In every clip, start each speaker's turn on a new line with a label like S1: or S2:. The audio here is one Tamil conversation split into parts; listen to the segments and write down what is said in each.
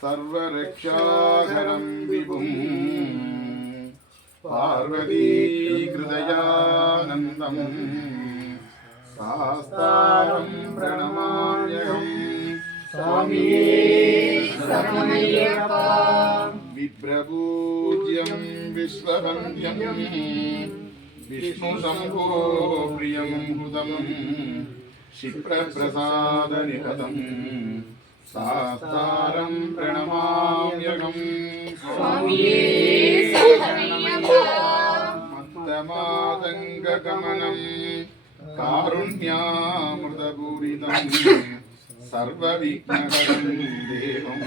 S1: सर्वरक्षाधरं विभुं पार्वतीहृदयानन्दं सास्तारं प्रणमाम्यहं
S2: स्वामी
S1: विप्रपूज्यं विश्वभन्द्यं विष्णुशम्भो प्रियं हृदं क्षिप्रप्रसादनिपदम् சாஸ்தாரம்
S2: பிரணமாம்யகம் மத்தமாதங்ககமனம்
S1: காருண்யாமிருதபூரிதம் சர்வவிக்னகரம் தேவம்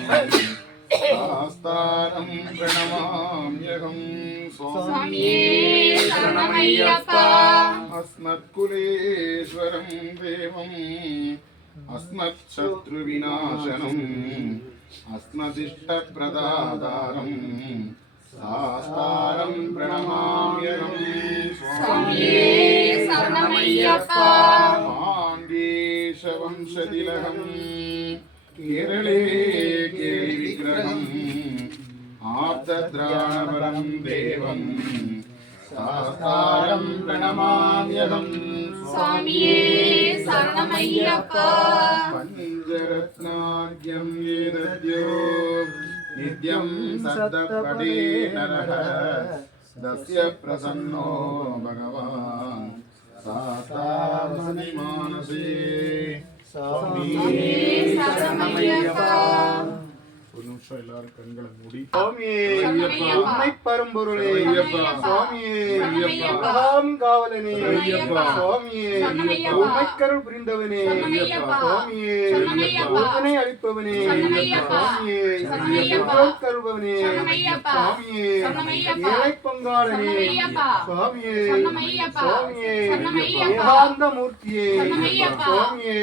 S1: சாஸ்தாரம் பிரணமாம்யகம் அஸ்மத்குலேஸ்வரம்
S2: தேவம் அஸ்மத்
S1: சத்ரு விநாசனம் அஸ்மதிஷ்ட பிரதாதாரம் சாஸ்தாரம் பிரணமாமியகம்
S2: சுவாமியே சரணமையப்பா
S1: பாண்டேஷ வம்சதிலகம் கேரளே கேலி விக்கிரகம் ஆர்த்தத்ராணபரம் தேவம் சாஸ்தாரம் பிரணமாமியகம்
S2: சுவாமியே சரணமையப்பா
S1: பஞ்சரத்னார்யம் ஏதத்யோ நித்யம் சத்தபடே நரக தஸ்ய பிரசன்னோ பகவான் சாத்தாமதி மானசே
S2: சுவாமியே சரணமையப்பா
S1: நிமிஷம் எல்லாரும் கண்களை மூடி.
S3: உண்மை பரம்பொருளே. சுவாமியே. மகாம் காவலனே. சுவாமியே. உண்மைக்கருள் புரிந்தவனே. சுவாமியே. உறுதுணை அளிப்பவனே. சுவாமியே
S2: சரணமையப்பா.
S3: சுவாமியே. ஏழை பங்காளனே. சுவாமியே. சுவாமியே. ஏகாந்த மூர்த்தியே. சுவாமியே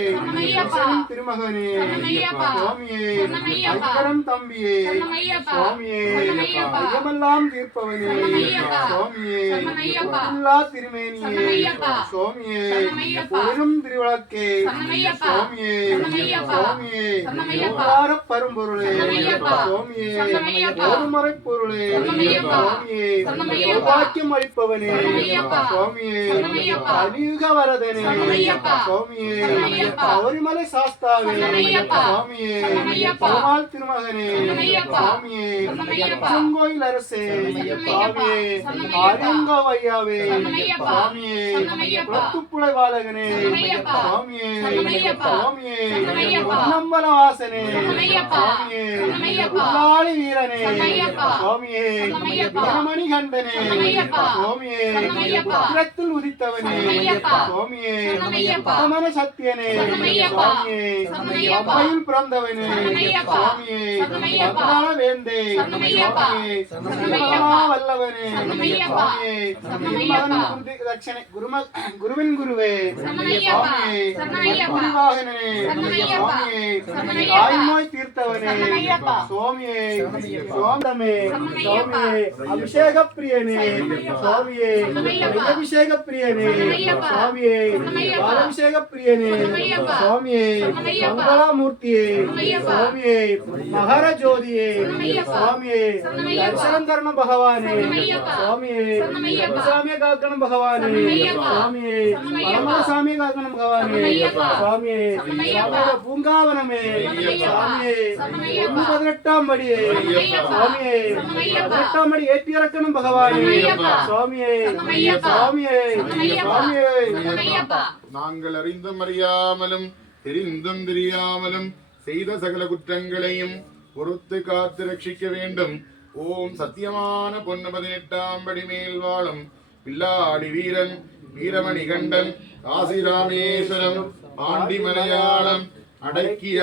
S3: திருமகனே. சுவாமியே. ஐக்கரம் சுவாமியே
S2: சரணமையப்பா.
S3: ஐயமெல்லாம் தீர்ப்பவனே. சுவாமியே. எல்லா திருமேனியே. சுவாமியே. பெரும் திருவிளக்கே. சுவாமியே. சுவாமியே. ஓங்கார பரம்பொருளே. சுவாமியே. ஒருமுறை பொருளே. சுவாமியே. சௌபாக்கியம் அளிப்பவனே. சுவாமியே. கலியுக வரதனே. சுவாமியே. அவரிமலை சாஸ்தாவே. சுவாமியே. பெருமாள் திருமகனே திருங்கோயில் அரசே. சுவாமியே
S2: சரணமையப்பா.
S3: சுவாமியே வாழகனே
S2: சரணமையப்பா.
S3: சுவாமியே. சுவாமியே. பொன்னம்பல வாசனே. உள்ளாளி வீரனே. சுவாமியே. வீரமணி கண்டனே. சுவாமியே. உலகத்தில் உதித்தவனே. சுவாமியே. பரமன சத்தியனே. சுவாமியே. அவ்வையில் பிறந்தவனே. சுவாமியே. பத்ரான வேந்தே. சுவாமியே வல்லவனே. சுவாமியே குரும குருவின் குருவே. சுவாமியே
S2: சரணமையப்பா.
S3: சுவாமியே
S2: சரணமையப்பா.
S3: ஆய்நோய் தீர்த்தவனே
S2: சரணமையப்பா.
S3: சுவாமியே சுவாந்தமே
S2: சரணமையப்பா.
S3: சுவாமியே அபிஷேக பிரியனே
S2: சரணமையப்பா.
S3: சுவாமியே
S2: சரணமையப்பா.
S3: அபிஷேக பிரியனே
S2: சரணமையப்பா.
S3: சுவாமியே
S2: சரணமையப்பா.
S3: பாலாபிஷேக பிரியனே
S2: சரணமையப்பா.
S3: சுவாமியே
S2: சரணமையப்பா.
S3: மங்களமூர்த்தியே
S2: சரணமையப்பா.
S3: சுவாமியே மகர ஜோதியே
S2: சரணமையப்பா.
S3: சுவாமியே
S2: சரணமையப்பா.
S3: தரிசனம் தரண பூங்காவனமே பதினெட்டாம் படியே. சுவாமியே. பதினெட்டாம் படி ஏற்றி இறக்கணும் பகவானே. சுவாமியே. சுவாமியே. சுவாமியே.
S1: நாங்கள் அறிந்தும் அறியாமலும் தெரிந்தும் தெரியாமலும் செய்த சகல குற்றங்களையும் பொறுத்து காத்து ரட்சிக்க வேண்டும் ஓம் சத்தியமான பொன்னு பதினெட்டாம் படி மேல் வாழும் பில்லாடி வீரன் வீரமணி கண்டன் காசி ராமேஸ்வரம் ஆண்டி மலையாளம் அடக்கிய